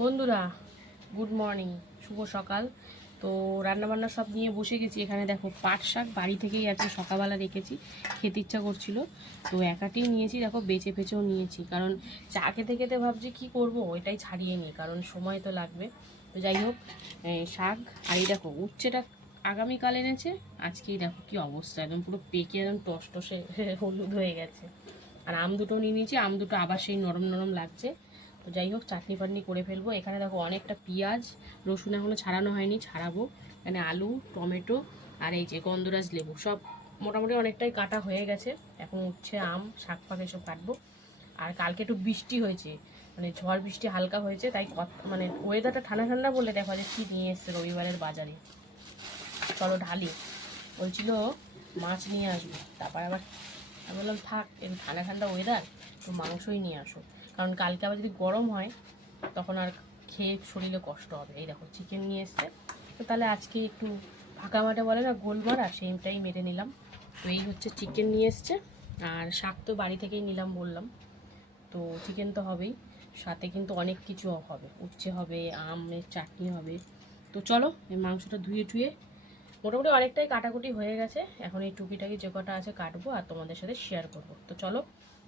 বন্ধুরা good morning শুভ সকাল। তো রান্নাবান্না সব নিয়ে বসে গেছি। এখানে দেখো পাট শাক, বাড়ি থেকেই আজকে সকালবেলা রেখেছি। খেতে ইচ্ছা করছিল। তো একাটিই নিয়েছি, দেখো বেছে ফেছেও নিয়েছি। কারণ চা খেতে খেতে ভাবছি কি করব এটাই ছাড়িয়ে নিই, কারণ সময় তো লাগবে। তো যাই হোক শাক আর এই দেখো উচ্ছেটা আগামীকাল এনেছে। আজকেই দেখো কি অবস্থা, একদম পুরো পেকে একদম টস টসে হলুদ হয়ে গেছে। আর আম দুটো নিয়ে নিয়েছি, আম দুটো আবার সেই নরম নরম লাগছে। তো যাই হোক, চাটনি ফাটনি করে ফেলব। এখানে দেখো অনেকটা পেঁয়াজ, রসুন এখনও ছাড়ানো হয়নি, ছাড়াবো। এখানে আলু, টমেটো আর এই যে গন্ধরাজ লেবু, সব মোটামুটি অনেকটাই কাটা হয়ে গেছে। এখন উঠছে আম, শাক ফাক এসব কাটবো। আর কালকে একটু বৃষ্টি হয়েছে মানে ঝড় বৃষ্টি হালকা হয়েছে, তাই মানে ওয়েদারটা ঠান্ডা ঠান্ডা বলে দেখো যে কী নিয়ে এসছে রবিবারের বাজারে। চলো ঢালি। বলছিল মাছ নিয়ে আসব, তারপর আবার আমি বললাম, থাক এই ঠান্ডা ঠান্ডা ওয়েদার তো মাংসই নিয়ে আসো। কারণ কালকে আবার যদি গরম হয়, তখন আর খেয়ে শরীরে কষ্ট হবে। এই দেখো চিকেন নিয়ে এসছে। তো তাহলে আজকে একটু ফাঁকা মাঠে বলে না গোল মারা সেইটাই মেরে নিলাম। তো এই হচ্ছে চিকেন নিয়ে এসছে। আর শাক তো বাড়ি থেকেই নিলাম বললাম। তো চিকেন তো হবেই। সাথে কিন্তু অনেক কিছু হবে। উচ্ছে হবে আমের চাটনি হবে। তো চলো এই মাংসটা ধুয়ে টুয়ে মোটামুটি অনেকটাই কাটাকুটি হয়ে গেছে। এখন এই টুকিটাকি যে কটা আছে কাটবো আর তোমাদের সাথে শেয়ার করব। তো চলো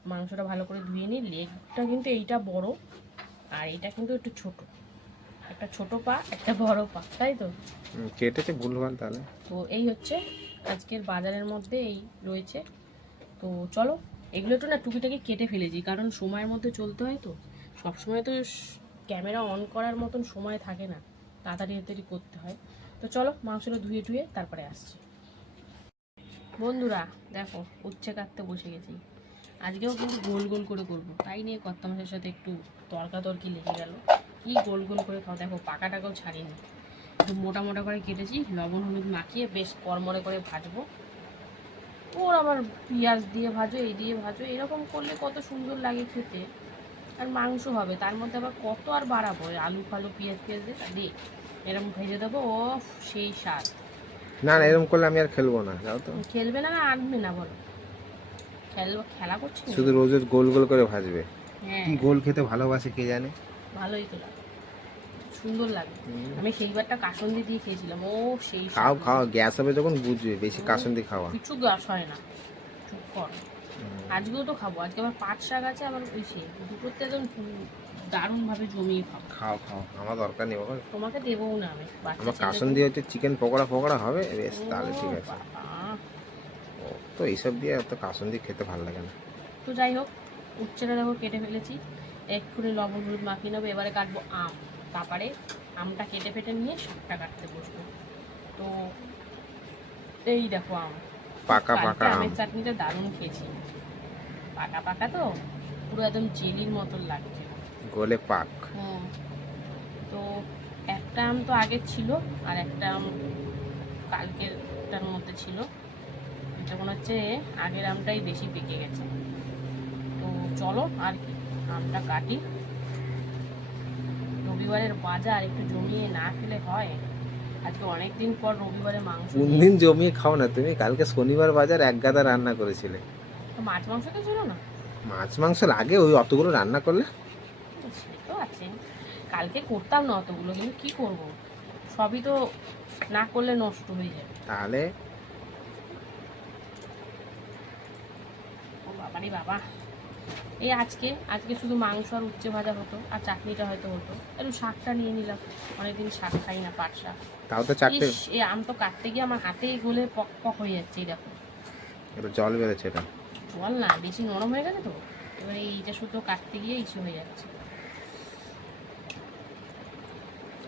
মাংসটা ভালো করে ধুয়ে নিই। লেগটা কিন্তু এইটা বড় আর এইটা কিন্তু একটু ছোট। একটা ছোট পা একটা বড় পা তাই তো? কেটেছে ভুলভাল তাহলে। তো এই হচ্ছে আজকের বাজারের মধ্যে এই রয়েছে। তো চলো এগুলো একটু না টুকিটাকি কেটে ফেলেছি কারণ সময়ের মধ্যে চলতে হয় তো। সবসময় তো ক্যামেরা অন করার মতন সময় থাকে না তাড়াতাড়ি তাড়াতাড়ি করতে হয়। তো চলো মাংসটা ধুয়ে ধুয়ে তারপরে আসছি। বন্ধুরা দেখো উচ্ছে কাটতে বসে গেছি। আজকেও কিন্তু গোল গোল করে করব। তাই নিয়ে কর্তামশের সাথে একটু তর্কাতর্কি লেগে গেল। কি গোল গোল করে খাও দেখো পাকাটাকেও ছাড়িনি। একটু মোটা মোটা করে কেটেছি লবণ হলুদ মাখিয়ে বেশ কড়মড়ে করে ভাজবো। ওর আবার পেঁয়াজ দিয়ে ভাজো এই দিয়ে ভাজো এরকম করলে কত সুন্দর লাগে খেতে। আর মাংস হবে তার মধ্যে আবার কত আর বাড়াবো? আলু ফালু পেঁয়াজ পেঁয়াজ দিয়ে তা দিয়ে এরকম ভেজে দেবো ও সেই স্বাদ। না না এরকম করলে আমি আর খেলব না যাও তো। খেলবে না না আনবে না বলো। খেলা করছি শুধু রোজ রোজ গোল গোল করে ভাজবে। হ্যাঁ। কি গোল খেতে ভালোবাসে কে জানে? ভালোই তো লাগে। সুন্দর লাগে। আমি সেইবারটা কাসন্দি দিয়ে খেয়েছিলাম। ও সেই খাও খাও গ্যাস হবে যখন বুঝবে বেশি কাসন্দি খাওয়া। কিছু গাছ হয় না। চুপ কর। আজকেও তো খাব। আজকে আবার পাট শাক আছে আবার ওই সে দুটোতে একদম দারুণভাবে জমিয়ে খাব। খাও খাও আমার দরকার নেই বাবা। তোমাকে দেবও না আমি। আমার কাসন্দি হচ্ছে চিকেন পকোড়া ফকোড়া হবে বেশ তাহলে ঠিক আছে। তো এইসব দিয়ে এত কাসন্দি খেতে ভালো লাগে না। তো যাই হোক উচ্ছেটা দেখো কেটে ফেলেছি। এক্ষুনি লবণ হলুদ মাখিয়ে নেব এবারে কাটবো আম। তারপরে আমটা কেটে ফেটে নিয়ে শাকটা কাটতে বসবো। তো এই দেখো আম। পাকা পাকা আমের চাটনিটা দারুণ খেয়েছি। পাকা পাকা তো পুরো একদম জেলির মতন লাগছে। গোলে পাক। তো একটা আম তো আগে ছিল আর একটা আম কালকেরটার মধ্যে ছিল। যখন হচ্ছে আগের আমটাই বেশি পেকে গেছে। তো চলো আর কি আমটা কাটি। রবিবারের বাজার একটু জমিয়ে না খেলে হয়। আজকে অনেক দিন পর রবিবারে মাংস কোন দিন জমিয়ে খাও না তুমি কালকে শনিবার বাজার এক গাদা রান্না করেছিলে। তো মাছ মাংস তো ছিল না? মাছ মাংস লাগে ওই অতগুলো রান্না করলে। সে তো আছে। কালকে করতাম না অতগুলো কিন্তু কি করব? সবই তো না করলে নষ্ট হয়ে যাবে। তাহলে বাবারে বাবা। এই আজকে আজকে শুধু মাংস আর উচ্চে ভাজা হতো আর চাটনিটা হয়তো হতো। একটু শাকটা নিয়ে নিলাম। অনেকদিন শাক খাই না পাট শাক। তাও তো ইস, এই আম তো কাটতে গিয়ে আমার হাতেই গলে পক পক হয়ে যাচ্ছে এই দেখো। একটু জল বেরোচ্ছে এটা। চল না বেশি নরম হয়ে গেছে তো? এবারে এইটা শুধু কাটতে গিয়ে ইস্যু হয়ে যাচ্ছে।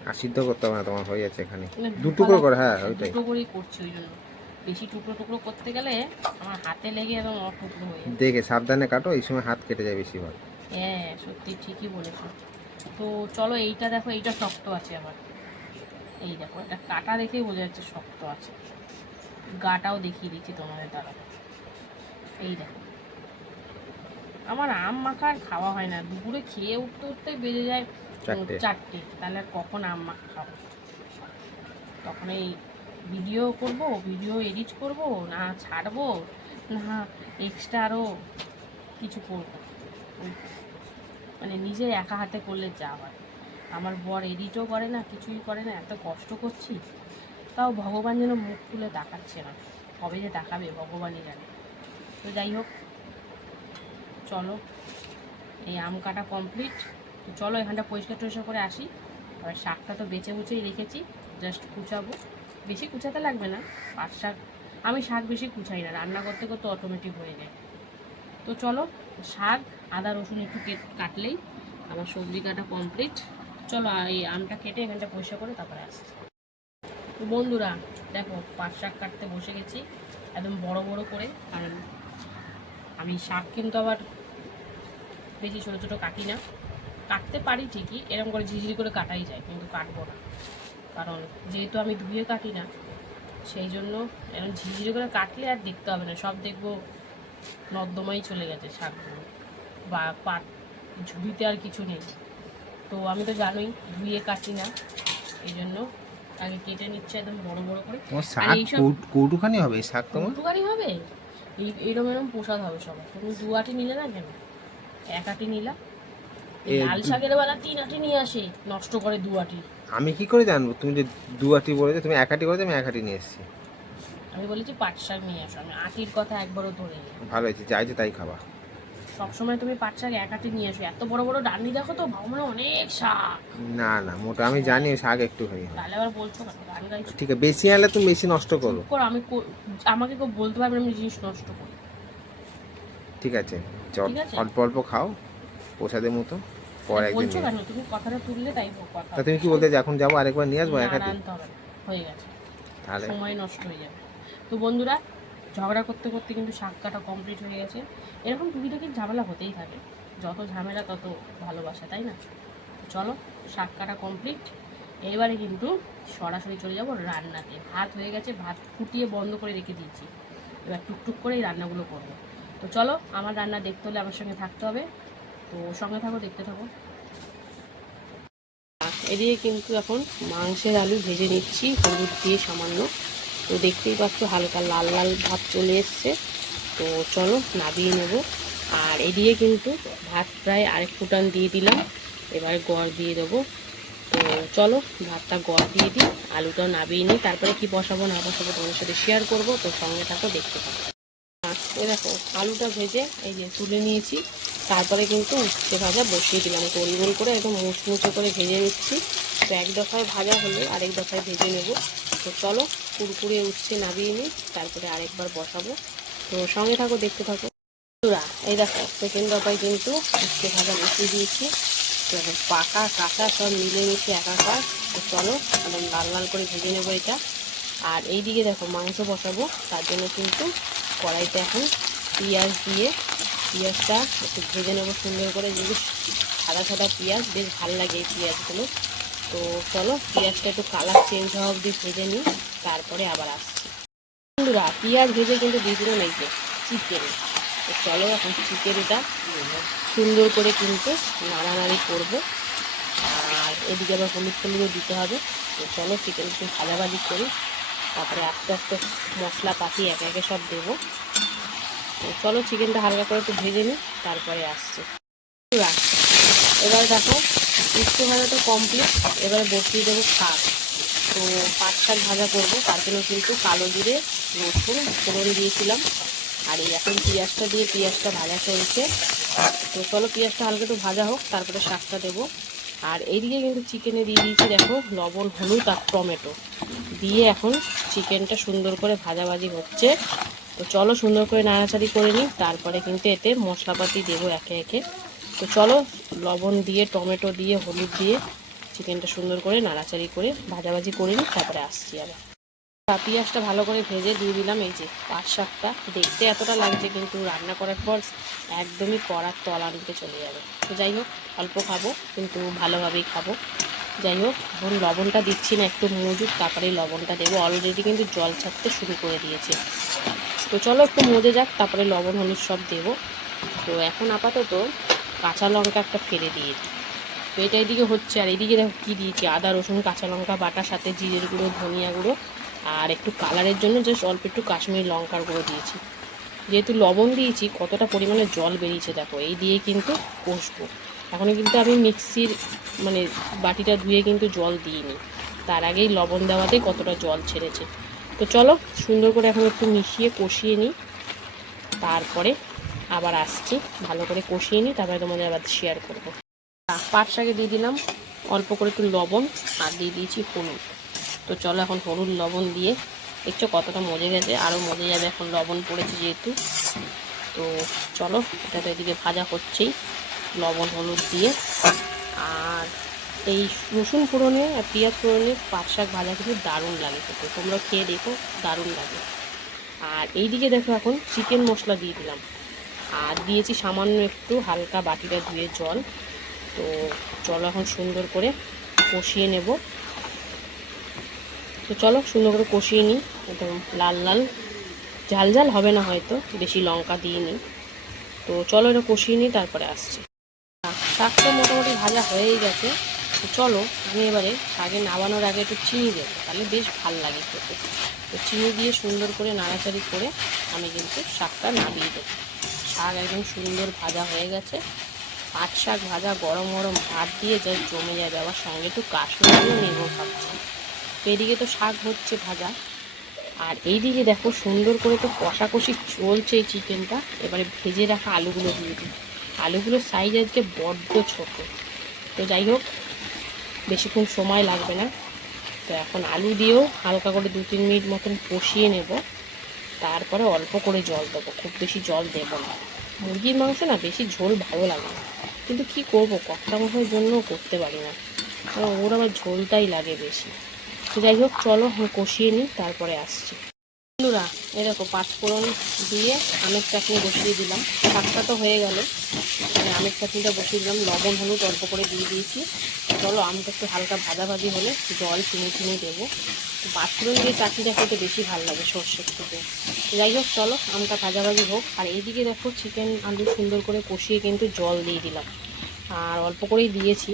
আর সিদ্ধ করতে হবে না তোমার হয়ে যাচ্ছে এখানে। মানে দু করে হ্যাঁ ওইটাই। দুটো করেই করছি ওই জন্য। বেশি টুকরো টুকরো করতে গেলে আমার হাতে লেগে একদম অটুকরো হয়ে দেখে সাবধানে কাটো এই সময় হাত কেটে যায় বেশিরভাগ হ্যাঁ সত্যি ঠিকই বলেছ। তো চলো এইটা দেখো এইটা শক্ত আছে আবার এই দেখো এটা কাটা দেখেই বোঝা যাচ্ছে শক্ত আছে। গাটাও দেখিয়ে দিচ্ছি তোমাদের দ্বারা। এই দেখো। আমার আম মাখা আর খাওয়া হয় না। দুপুরে খেয়ে উঠতে উঠতে বেজে যায় চারটে। তাহলে আর কখন আম মাখা খাব? তখন এই ভিডিও করব ভিডিও এডিট করব, না ছাড়বো, না এক্সট্রা আরও কিছু করব। মানে নিজে একা হাতে করলে যা হয়। আমার বর এডিটও করে না, কিছুই করে না, এত কষ্ট করছি। তাও ভগবান যেন মুখ তুলে তাকাচ্ছে না। কবে যে তাকাবে ভগবানই জানে। তো যাই হোক, চলো। এই আম কাটা কমপ্লিট তো চলো এখানটা পরিষ্কার টরিষ্কার করে আসি। আর শাকটা তো বেছে বুছেই রেখেছি জাস্ট কুচাবো। বেশি কুচাতে লাগবে না। পাট শাক, আমি শাক বেশি কুচাই না, রান্না করতে করতে অটোমেটিক হয়ে যায়। তো চলো, শাক, আদা, রসুন একটু কেট- কাটলেই আমার সবজি কাটা কমপ্লিট চলো এই আমটা কেটে এখানটা পরিষ্কার করে তারপরে আসছি। তো বন্ধুরা, দেখো, পাট শাক কাটতে বসে গেছি, একদম বড় বড় করে, কারণ আমি শাক কিন্তু আবার বেশি ছোটো ছোটো কাটি না। কাটতে পারি ঠিকই এরকম করে ঝিঝিরি করে কাটাই যায়, কিন্তু কাটবো না। কারণ যেহেতু আমি ধুয়ে কাটি না সেই জন্য এরকম ঝিঝিরি করে কাটলে আর দেখতে হবে না। সব দেখব নর্দমাই চলে গেছে শাকগুলো বা পাট ঝুড়িতে আর কিছু নেই। তো আমি তো জানোই ধুয়ে কাটি না এই জন্য আগে কেটে নিচ্ছে একদম বড় বড় করে। আর এইসব কৌটুখানি হবে শাক তোমার? উপকারী হবে? এই এরম এরম প্রসাদ হবে সবার। তুমি দু আটি নিলে না কেন? এক আটি নিলাম। লাল শাকের বেলা তিন আটি নিয়ে আসে নষ্ট করে দু আটি। আমি কি করে জানব? তুমি যে দু আটি বলেছ তুমি এক আটি বলেছ আমি এক আটি নিয়ে এসেছি। আমি বলেছি পাট শাক নিয়ে আসো আমি আটির কথা একবারও ধরে নিই। ভালো হয়েছে যা আছে তাই খাবা। সবসময় তুমি পাট শাক এক আটি নিয়ে আসো এত বড় বড় ডান্ডি দেখো তো ভাবো মানে অনেক শাক। না না মোটা আমি জানি শাক একটুখানি হয় তাহলে আবার বলছো কেন? গান গাইছো ঠিক আছে বেশি আনলে তুমি বেশি নষ্ট করো। করো আমি আমাকে কেউ বলতে পারবে না আমি জিনিস নষ্ট করি। ঠিক আছে চল ঠিক আছে। অল্প অল্প খাও প্রসাদের মতো। পর একদিন বলছো কেন? তুমি কথাটা তুললে তাই কথা তা তুমি কি বলতে এখন যাব আরেকবার নিয়ে আসব? এক। হয়ে গেছে। তাহলে? সময় নষ্ট হয়ে যাবে। তো বন্ধুরা ঝগড়া করতে করতে কিন্তু শাক কাটা কমপ্লিট হয়ে গেছে। এরকম টুকিটাকি ঝামেলা হতেই থাকে। যত ঝামেলা তত ভালোবাসা তাই না? চলো শাক কাটা কমপ্লিট এবারে কিন্তু সরাসরি চলে যাব রান্নাতে। ভাত হয়ে গেছে ভাত ফুটিয়ে বন্ধ করে রেখে দিয়েছি। এবার টুকটুক করে এই রান্নাগুলো করব। তো চলো আমার রান্না দেখতে হলে আমার সঙ্গে থাকতে হবে। তো সঙ্গে থাকো, দেখতে থাকো। এদিকে কিন্তু এখন মাংসের আলু ভেজে নিচ্ছি, হলুদ দিয়ে সামান্য। তো দেখতেই পাচ্ছ, হালকা লাল লাল ভাত চলে এসছে। তো চলো নাবিয়ে নেব। আর এদিকে কিন্তু ভাত প্রায় আরেক ফুটান দিয়ে দিলাম। এবার গড় দিয়ে দেবো। তো চলো ভাতটা গড় দিয়ে দিই আলুটা নাবিয়ে নিই। তারপরে কি বসাবো, না বসাবো তোমার সাথে শেয়ার করব। তো সঙ্গে থাকো, দেখতে পাবো এই দেখো, আলুটা ভেজে এই যে তুলে নিয়েছি। তারপরে কিন্তু উচ্ছে ভাজা বসিয়ে দিলাম। গোল গোল করে একদম মুচমুচে করে ভেজে নিচ্ছি। তো এক দফায় ভাজা হলে আরেক দফায় ভেজে নেব। তো চলো কুরকুরে উচ্ছে নামিয়ে নিই তারপরে আরেকবার বসাবো। তো সঙ্গে থাকো দেখতে থাকো। বন্ধুরা, এই দেখো সেকেন্ড দফায় কিন্তু উচ্ছে ভাজা বসিয়ে দিয়েছি। তো পাকা কাঁচা সব মিলে মিশে একাকার। তো চলো একদম লাল লাল করে ভেজে নেব এটা। আর এই দিকে দেখো মাংস বসাবো। তার জন্য কিন্তু কড়াইতে এখন পেঁয়াজ দিয়ে পেঁয়াজটা একটু ভেজে নেব সুন্দর করে যেহেতু সাদা সাদা পেঁয়াজ, বেশ ভালো লাগে এই পেঁয়াজগুলো। তো চলো, পেঁয়াজটা একটু কালার চেঞ্জ হওয়া অবধি ভেজে নিই, তারপরে আবার আসছি। বন্ধুরা, পেঁয়াজ ভেজে কিন্তু দিলাম এই যে চিকেন তো চলো, এখন চিকেনটা সুন্দর করে কিন্তু নাড়ানাড়ি করব। আর এদিকে আবার হলুদ টলুদও দিতে হবে। তো চলো চিকেন একটু ভাজাভাজি করি। তারপরে আস্তে আস্তে মশলা পাতি একে একে সব দেবো। তো চলো চিকেনটা হালকা করে একটু ভেজে নিই, তারপরে আসছে। এবার দেখো উচ্ছে ভাজা তো কমপ্লিট এবারে বসিয়ে দেবো শাক। তো পাট শাক ভাজা করব, তার জন্য কিন্তু কালো জিরে, রসুন, ফোড়ন দিয়েছিলাম। আর এই এখন পেঁয়াজটা দিয়ে পেঁয়াজটা ভাজা চলছে। তো চলো পেঁয়াজটা হালকা একটু ভাজা হোক, তারপরে শাকটা দেবো। আর এইদিকে কিন্তু চিকেনে দিয়ে দিয়েছি, দেখো, লবণ, হলুদ আর টমেটো। দিয়ে এখন চিকেনটা সুন্দর করে ভাজাভাজি হচ্ছে। তো চলো সুন্দর করে নাড়াচাড়ি করে নিই। তারপরে কিন্তু এতে মশলাপাতি দেবো একে একে। তো চলো, লবণ দিয়ে, টমেটো দিয়ে, হলুদ দিয়ে চিকেনটা সুন্দর করে নাড়াচাড়ি করে ভাজাভাজি করে নিই, তারপরে আসছি আবার। পেঁয়াজটা ভালো করে ভেজে দিয়ে দিলাম, এই যে পাট শাকটা। দেখতে এতটা লাগছে কিন্তু রান্না করার পর একদমই কড়ার তলানিতে চলে যাবে। তো যাই হোক, অল্প খাব, কিন্তু ভালোভাবেই খাব। যাই হোক, এখন লবণটা দিচ্ছি না, একটু মজুদ তারপরেই লবণটা দেবো। অলরেডি কিন্তু জল ছাড়তে শুরু করে দিয়েছে। তো চলো একটু মজে যাক, তারপরে লবণ, হলুদ সব দেবো। তো এখন আপাতত কাঁচা লঙ্কা একটা ফেলে দিয়ে দিই। তো এটা এদিকে হচ্ছে, আর এদিকে দেখো কী দিয়েছি, আদা, রসুন, কাঁচা লঙ্কা বাটার সাথে জিরের গুঁড়ো, ধনিয়া গুঁড়ো, আর একটু কালারের জন্য জাস্ট অল্প একটু কাশ্মীরি লঙ্কার গুঁড়ো দিয়েছি। যেহেতু লবণ দিয়েছি, কতটা পরিমাণে জল বেরিয়েছে দেখো, এই দিয়ে কিন্তু কষবো। এখনও কিন্তু আমি মিক্সির মানে বাটিটা ধুয়ে কিন্তু জল দিইনি। তার আগেই লবণ দেওয়াতে কতটা জল ছেড়েছে। তো চলো সুন্দর করে এখন একটু মিশিয়ে কষিয়ে নিই। তারপরে আবার আসছি, ভালো করে কষিয়ে নিই, তারপরে তোমাদের আবার শেয়ার করব। পাট শাকে দিয়ে দিলাম, অল্প করে একটু লবণ আর দিয়ে দিয়েছি হলুদ। তো চলো এখন হলুদ, লবণ দিয়ে দেখছ কতটা মজে গেছে আরও মজে যাবে এখন লবণ পড়েছে যেহেতু। তো চলো, এটা তো এদিকে ভাজা হচ্ছেই। লবণ, হলুদ দিয়ে আর এই রসুন ফোড়নে আর পেঁয়াজ ফোড়নে পাট শাক ভাজা কিন্তু দারুণ লাগে খেতে। তোমরা খেয়ে দেখো, দারুণ লাগে। আর এইদিকে দেখো এখন চিকেন মশলা দিয়ে দিলাম। আর দিয়েছি সামান্য একটু হালকা বাটিটা ধুয়ে জল। তো চলো এখন সুন্দর করে কষিয়ে নেব। তো চলো সুন্দর করে কষিয়ে নিই। একদম লাল লাল। ঝাল ঝাল হবে না হয়তো, বেশি লঙ্কা দিয়ে নিই তো চলো এটা কষিয়ে নিই, তারপরে আসছি। শাকটা মোটামুটি ভাজা হয়েই গেছে। তো চলো, আমি এবারে শাকে নামানোর আগে একটু চিনি দেবো। তাহলে বেশ ভালো লাগে খেতে। তো চিনি দিয়ে সুন্দর করে নাড়াচাড়ি করে আমি কিন্তু শাকটা নামিয়ে দেবো। শাক একদম সুন্দর ভাজা হয়ে গেছে। পাট শাক ভাজা গরম গরম ভাত দিয়ে যা জমে যাবে। আবার সঙ্গে একটু কাশ্মীরিও নেব ভাবছি। এদিকে তো শাক হচ্ছে ভাজা। আর এইদিকে দেখো সুন্দর করে তো কষাকষি চলছে এই চিকেনটা। এবারে ভেজে রাখা আলুগুলো দিয়ে দিই। আলুগুলোর সাইজ আজকে বড্ড ছোট। তো যাই হোক বেশিক্ষণ সময় লাগবে না। তো এখন আলু দিয়েও হালকা করে দু তিন মিনিট মতন কষিয়ে নেব। তারপরে অল্প করে জল দেবো। খুব বেশি জল দেবো না। মুরগির মাংস না বেশি ঝোল ভালো লাগে না। কিন্তু কি করব? কটা মাংসের জন্য করতে পারি না। ওর আবার ঝোলটাই লাগে বেশি। তো যাই হোক, চলো কষিয়ে নিই, তারপরে আসছি। বন্ধুরা দেখো পাঁচফোড়ন দিয়ে আমের চাটনি বসিয়ে দিলাম। শাকটা তো হয়ে গেল। মানে আমের চাটনিটা বসিয়ে দিলাম, লবণ, হলুদ অল্প করে দিয়ে দিয়েছি। চলো, আমটা একটু হালকা ভাজা ভাজি হলে জল চিনি চিনি দেবো। পাঁচফোড়ন দিয়ে চাটনিটা খেতে বেশি ভালো লাগে সর্ষের থেকে। যাই হোক, চলো, আমটা ভাজা ভাজি হোক। আর এইদিকে দেখো চিকেন আলু সুন্দর করে কষিয়ে কিন্তু জল দিয়ে দিলাম। আর অল্প করেই দিয়েছি।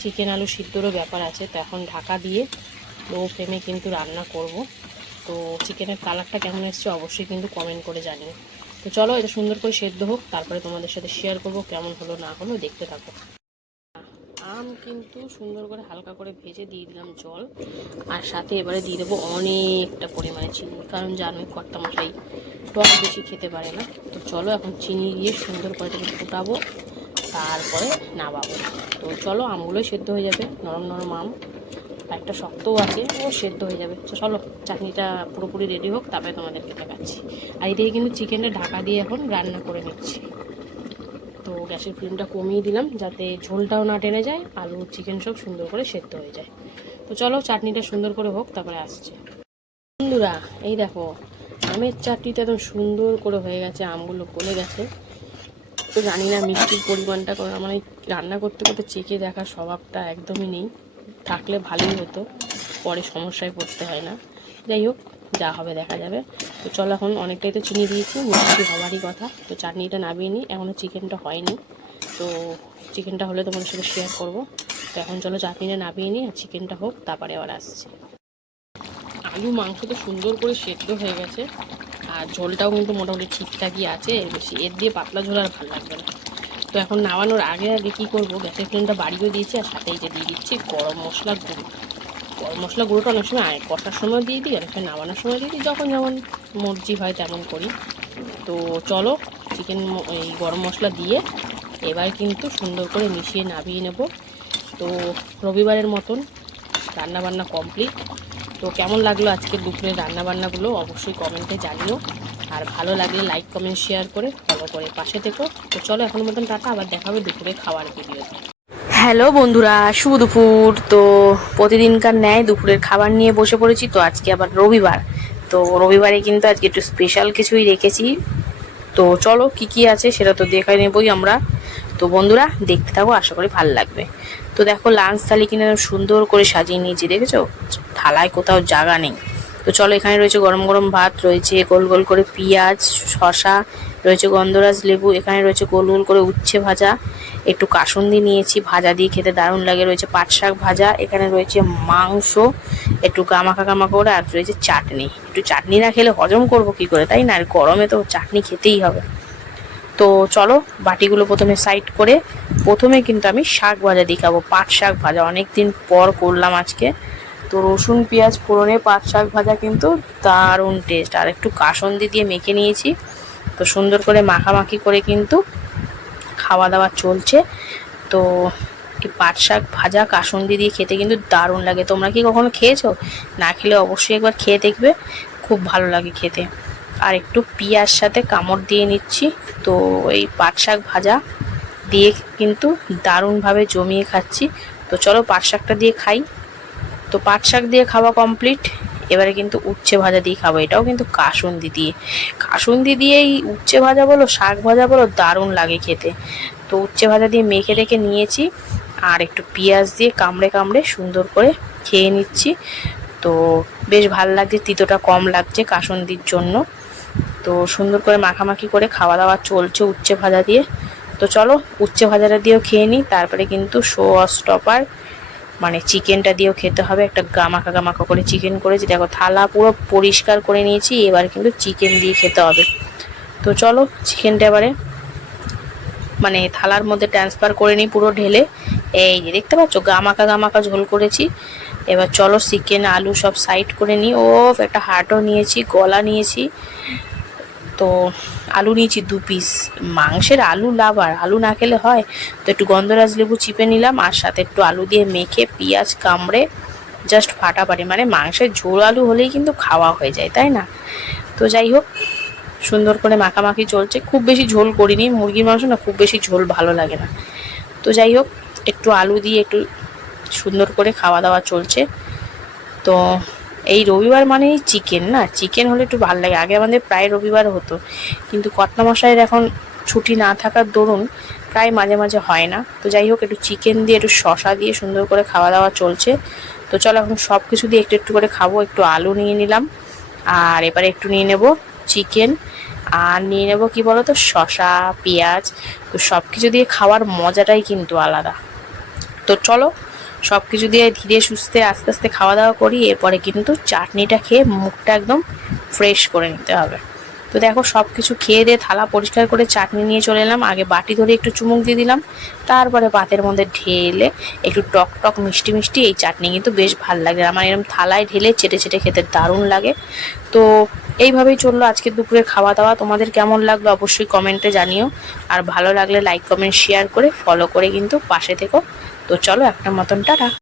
চিকেন আলু সিদ্ধরও ব্যাপার আছে। তো এখন ঢাকা দিয়ে লো ফ্লেমে কিন্তু রান্না করব। তো চিকেনের কালারটা কেমন এসছে অবশ্যই কিন্তু কমেন্ট করে জানিও। তো চলো এটা সুন্দর করে সেদ্ধ হোক, তারপরে তোমাদের সাথে শেয়ার করব কেমন হলো না হলো, দেখতে থাকো। আম কিন্তু সুন্দর করে হালকা করে ভেজে দিয়ে দিলাম জল, আর সাথে এবারে দিয়ে দেবো অনেকটা পরিমাণে চিনি, কারণ জানোই কর্তা মশাই টক বেশি খেতে পারে না। তো চলো এখন চিনি দিয়ে সুন্দর করে এটাকে ফুটাবো, তারপরে নামাবো। তো চলো আমগুলোই সেদ্ধ হয়ে যাবে, নরম নরম আম। একটা শক্তও আছে, ও সেদ্ধ হয়ে যাবে। তো চলো, চাটনিটা পুরোপুরি রেডি হোক, তারপরে তোমাদেরকে দেখাচ্ছি। আর এদিকে কিন্তু চিকেনটা ঢাকা দিয়ে এখন রান্না করে নিচ্ছি। তো গ্যাসের ফ্লেমটা কমিয়ে দিলাম, যাতে ঝোলটাও না টেনে যায়, আলু চিকেন সব সুন্দর করে সেদ্ধ হয়ে যায়। তো চলো, চাটনিটা সুন্দর করে হোক, তারপরে আসছে। বন্ধুরা, এই দেখো, আমের চাটনিটা একদম সুন্দর করে হয়ে গেছে, আমগুলো গলে গেছে। তো জানি না মিষ্টির পরিমাণটা আমার এই রান্না করতে করতে চেকে দেখার স্বভাবটা একদমই নেই। থাকলে ভালোই হতো। পরে সমস্যায় পড়তে হয় না। যাই হোক, যা হবে দেখা যাবে। তো চলো এখন অনেকটাই তো চিনি দিয়েছি মিষ্টি হওয়ারই কথা। তো চাটনিটা নামিয়ে নিই। এখনও চিকেনটা হয়নি। তো চিকেনটা হলে তোমাদের সাথে শেয়ার করব। তো এখন চলো চাটনিটা নামিয়ে নিই আর চিকেনটা হোক, তারপরে আবার আসছি। আলু মাংস তো সুন্দর করে সেদ্ধ হয়ে গেছে। আর ঝোলটাও কিন্তু মোটামুটি ঠিকঠাকই আছে। এর বেশি এর দিয়ে পাতলা ঝোল আর ভালো লাগবে না। তো এখন নামানোর আগে আগে কী করব? গ্যাসের ফ্লেমটা বাড়িয়েও দিয়েছি আর সাথে যে দিয়ে দিচ্ছি গরম মশলা গুঁড়ো। গরম মশলা গুঁড়োটা অনেক সময় আয় কষার সময় দিয়ে দিই অনেক সময় নামানোর সময় দিয়ে দিই, যখন যেমন মর্জি হয় তেমন করি। তো চলো চিকেন এই গরম মশলা দিয়ে এবার কিন্তু সুন্দর করে মিশিয়ে নামিয়ে নেব। তো রবিবারের মতন রান্নাবান্না কমপ্লিট। তো কেমন লাগল আজকে দুপুরের রান্নাবান্নাগুলো অবশ্যই কমেন্টে জানিও। আর ভালো লাগলে লাইক কমেন্ট শেয়ার করে ফলো করে পাশে থেকো। তো চলো এখন মতন টাটা, আবার দেখাবে দুপুরে খাওয়ার ভিডিওতে হ্যালো বন্ধুরা, শুভ দুপুর। তো প্রতিদিনকার ন্যায় দুপুরের খাবার নিয়ে বসে পড়েছি, তো আজকে আবার রবিবার। তো রবিবারে কিন্তু আজকে একটু স্পেশাল কিছুই রেখেছি। তো চলো কি কি আছে সেটা তো দেখে নেবই আমরা। তো বন্ধুরা, দেখতে থাকো, আশা করি ভালো লাগবে। তো দেখো লাঞ্চ থালি কিনে সুন্দর করে সাজিয়ে নিয়েছি, দেখেছ? থালায় কোথাও জায়গা নেই। তো চলো এখানে রয়েছে গরম গরম ভাত, রয়েছে গোল গোল করে পেঁয়াজ শশা রয়েছে গন্ধরাজ লেবু, এখানে রয়েছে গোল গোল করে উচ্ছে ভাজা, একটু কাসুন্দি নিয়েছি, ভাজা দিয়ে খেতে দারুণ লাগে, রয়েছে পাট শাক ভাজা, এখানে রয়েছে মাংস, একটু গামাখা গামাখা করে, আর রয়েছে চাটনি। একটু চাটনি না খেলে হজম করব কি করে, তাই না? আর গরমে তো চাটনি খেতেই হবে। তো চলো বাটিগুলো প্রথমে সাইড করে, প্রথমে কিন্তু আমি শাক ভাজা দিয়ে খাব পাট শাক ভাজা। অনেক দিন পর করলাম আজকে। তো রসুন, পেঁয়াজ, ফোড়নে, পাট শাক ভাজা কিন্তু দারুণ টেস্ট আর একটু কাসন্দি দিয়ে মেখে নিয়েছি। তো সুন্দর করে মাখামাখি করে কিন্তু খাওয়া দাওয়া চলছে। তো এই পাট শাক ভাজা, কাসন্দি দিয়ে খেতে কিন্তু দারুণ লাগে। তোমরা কি কখনো খেয়েছো? না খেলে অবশ্যই একবার খেয়ে দেখবে। খুব ভালো লাগে খেতে। আর একটু পিঁয়াজ সাথে কামড় দিয়ে নিচ্ছি। তো এই পাট শাক ভাজা দিয়ে কিন্তু দারুণভাবে জমিয়ে খাচ্ছি। তো চলো পাট শাকটা দিয়ে খাই। তো পাট শাক দিয়ে খাওয়া কমপ্লিট এবারে কিন্তু উচ্ছে ভাজা দিয়ে খাব, এটাও কিন্তু কাসুন্দি দিয়ে। কাসুন্দি দিয়ে এই উচ্ছে ভাজা বলো, শাক ভাজা বলো, দারুণ লাগে খেতে। তো উচ্ছে ভাজা দিয়ে মেখে রেখে নিয়েছি, আর একটু পেঁয়াজ দিয়ে কামড়ে কামড়ে সুন্দর করে খেয়ে নিচ্ছি। তো বেশ ভালো লাগছে, তিতোটা কম লাগছে কাসুন্দির জন্য। তো সুন্দর করে মাখামাখি করে খাওয়া দাওয়া চলছে উচ্ছে ভাজা দিয়ে। তো চলো, উচ্ছে ভাজাটা দিয়েও খেয়ে নিই, তারপরে কিন্তু শো স্টপার মানে চিকেনটা দিয়েও খেতে হবে, একটা গামাকা গামাকা করে চিকেন করেছি। দেখো, থালা পুরো পরিষ্কার করে নিয়েছি, এবার কিন্তু চিকেন দিয়ে খেতে হবে। তো চলো, চিকেনটা এবারে মানে থালার মধ্যে ট্রান্সফার করে নিই পুরো ঢেলে। এই যে দেখতে পাচ্ছ গামাকা গামাকা ঝোল করেছি। এবার চলো, চিকেন, আলু সব সাইড করে নিই। ও একটা হাটও নিয়েছি, গলা নিয়েছি। তো আলু নিয়েছি দু পিস মাংসের আলু লাভার আলু না খেলে হয়। তো একটু গন্ধরাজ লেবু চিপে নিলাম, আর সাথে একটু আলু দিয়ে মেখে পেঁয়াজ, কামড়ে জাস্ট ফাটাফাটি মানে মাংসের ঝোল আলু হলেই কিন্তু খাওয়া হয়ে যায়, তাই না? তো যাই হোক, সুন্দর করে মাখামাখি চলছে। খুব বেশি ঝোল করিনি, মুরগির মাংস না, খুব বেশি ঝোল ভালো লাগে না। তো যাই হোক, একটু আলু দিয়ে একটু সুন্দর করে খাওয়া দাওয়া চলছে। তো এই রবিবার মানেই চিকেন না? চিকেন হলে একটু ভালো লাগে। আগে আমাদের প্রায় রবিবার হতো। কিন্তু কটনা মশাইয়ের এখন ছুটি না থাকার দরুন প্রায় মাঝে মাঝে হয় না। তো যাই হোক, একটু চিকেন দিয়ে, একটু শশা দিয়ে সুন্দর করে খাওয়া দাওয়া চলছে। তো চলো, এখন সব কিছু দিয়ে একটু একটু করে খাব। একটু আলু নিয়ে নিলাম। আর এবারে একটু নিয়ে নেব চিকেন আর নিয়ে নেব কি বলো তো শশা পেঁয়াজ। তো সব কিছু দিয়ে খাওয়ার মজাটাই কিন্তু আলাদা। তো চলো সব কিছু দিয়ে ধীরে সুস্থে, আস্তে আস্তে খাওয়া দাওয়া করি, এরপরে কিন্তু চাটনিটা খেয়ে মুখটা একদম ফ্রেশ করে নিতে হবে। তো দেখো সব কিছু খেয়ে দিয়ে থালা পরিষ্কার করে চাটনি নিয়ে চলে এলাম। আগে বাটি ধরে একটু চুমুক দিয়ে দিলাম। তারপরে পাতের মধ্যে ঢেলে একটু টক টক মিষ্টি মিষ্টি এই চাটনি কিন্তু বেশ ভালো লাগে। আমার এরকম থালায় ঢেলে চেটে চেটে খেতে দারুণ লাগে। তো এইভাবেই চলল আজকে দুপুরের খাওয়া দাওয়া তোমাদের কেমন লাগল অবশ্যই কমেন্টে জানিও। আর ভালো লাগলে লাইক কমেন্ট শেয়ার করে ফলো করে কিন্তু পাশে থেকো। তো চলো একটা মতন টাটা।